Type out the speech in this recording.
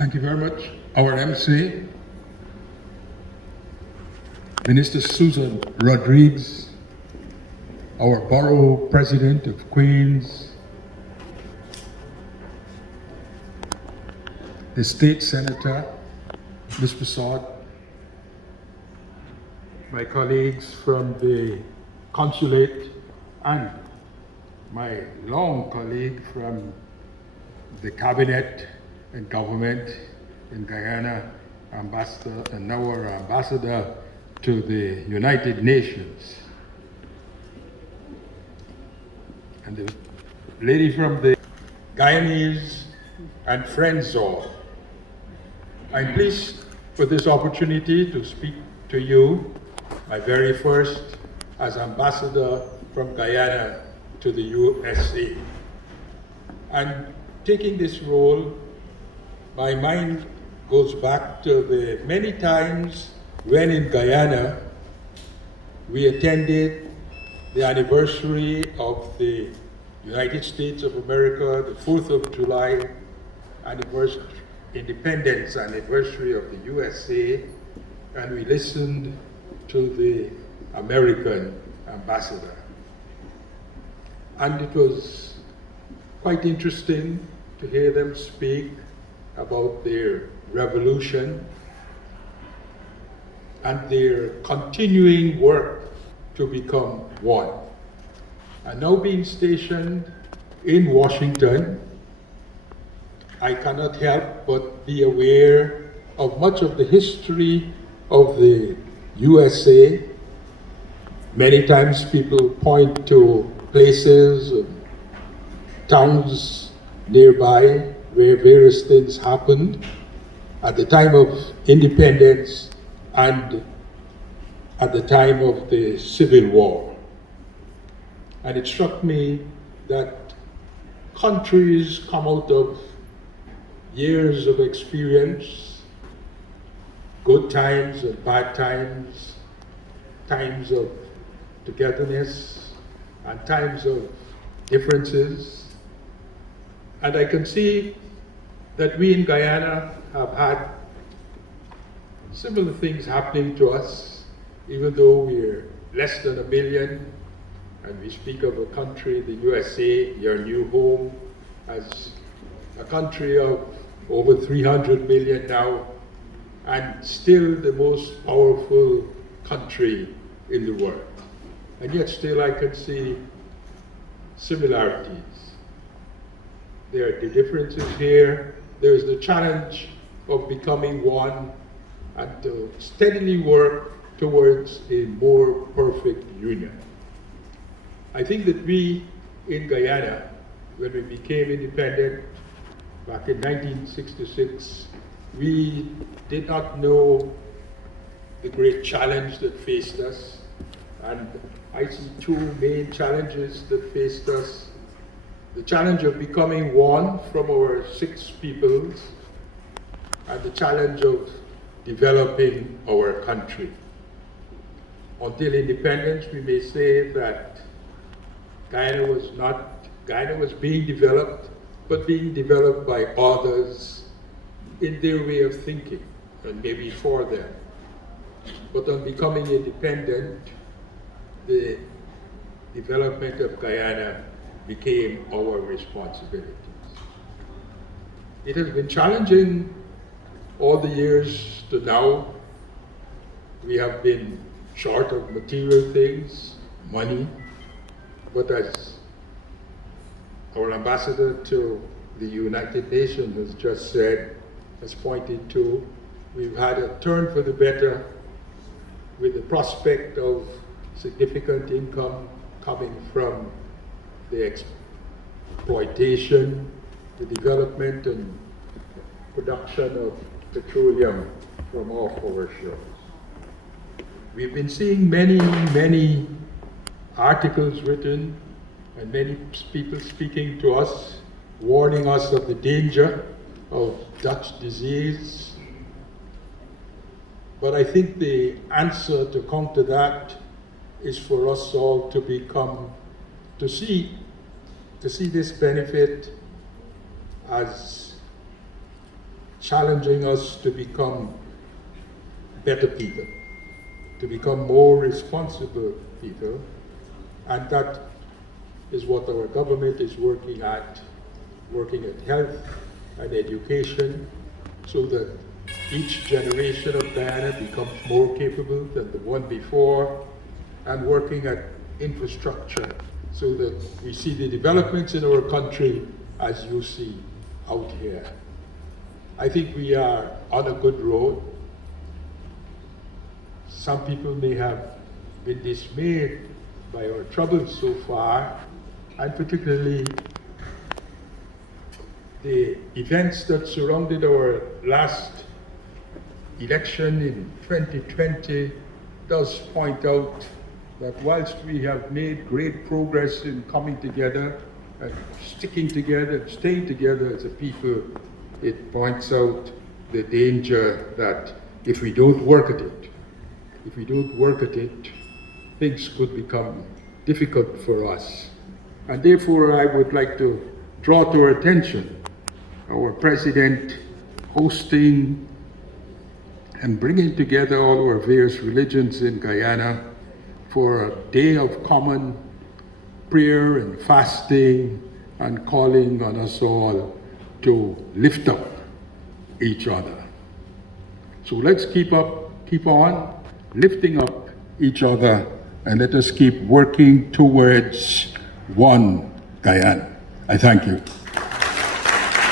Thank you very much. Our MC, Minister Susan Rodriguez, our Borough President of Queens, the State Senator, Ms. Prasad, my colleagues from the Consulate, and my long colleague from the Cabinet and Government in Guyana, Ambassador, and now our Ambassador to the United Nations. And the lady from the Guyanese and friends all. I'm pleased for this opportunity to speak to you, my very first as Ambassador from Guyana to the USA. And taking this role, my mind goes back to the many times when in Guyana we attended the anniversary of the United States of America, the 4th of July anniversary, independence anniversary of the USA, and we listened to the American ambassador. And it was quite interesting to hear them speak about their revolution and their continuing work to become one. And now being stationed in Washington, I cannot help but be aware of much of the history of the USA. Many times people point to places and towns nearby where various things happened at the time of independence and at the time of the Civil War. And it struck me that countries come out of years of experience, good times and bad times, times of togetherness and times of differences. And I can see that we in Guyana have had similar things happening to us, even though we're less than 1 million, and we speak of a country, the USA, your new home, as a country of over 300 million now, and still the most powerful country in the world. And yet still I can see similarities. There are the differences here. There is the challenge of becoming one and to steadily work towards a more perfect union. I think that we in Guyana, when we became independent back in 1966, we did not know the great challenge that faced us. And I see two main challenges that faced us. The challenge of becoming one from our 6 peoples, and the challenge of developing our country. Until independence, we may say that Guyana was being developed, but being developed by others in their way of thinking, and maybe for them. But on becoming independent, the development of Guyana became our responsibilities. It has been challenging all the years to now. We have been short of material things, money, but as our ambassador to the United Nations has just said, has pointed to, we've had a turn for the better with the prospect of significant income coming from the exploitation, the development and production of petroleum from off our shores. We've been seeing many articles written and many people speaking to us, warning us of the danger of Dutch disease. But I think the answer to counter that is for us all to see this benefit as challenging us to become better people, to become more responsible people, and that is what our government is working at health and education, so that each generation of Guyana becomes more capable than the one before, and working at infrastructure so that we see the developments in our country as you see out here. I think we are on a good road. Some people may have been dismayed by our troubles so far, and particularly the events that surrounded our last election in 2020 does point out that whilst we have made great progress in coming together and sticking together, staying together as a people, it points out the danger that if we don't work at it, things could become difficult for us. And therefore, I would like to draw to our attention our President hosting and bringing together all our various religions in Guyana for a day of common prayer and fasting, and calling on us all to lift up each other. So let's keep on lifting up each other, and let us keep working towards one Guyana. I thank you.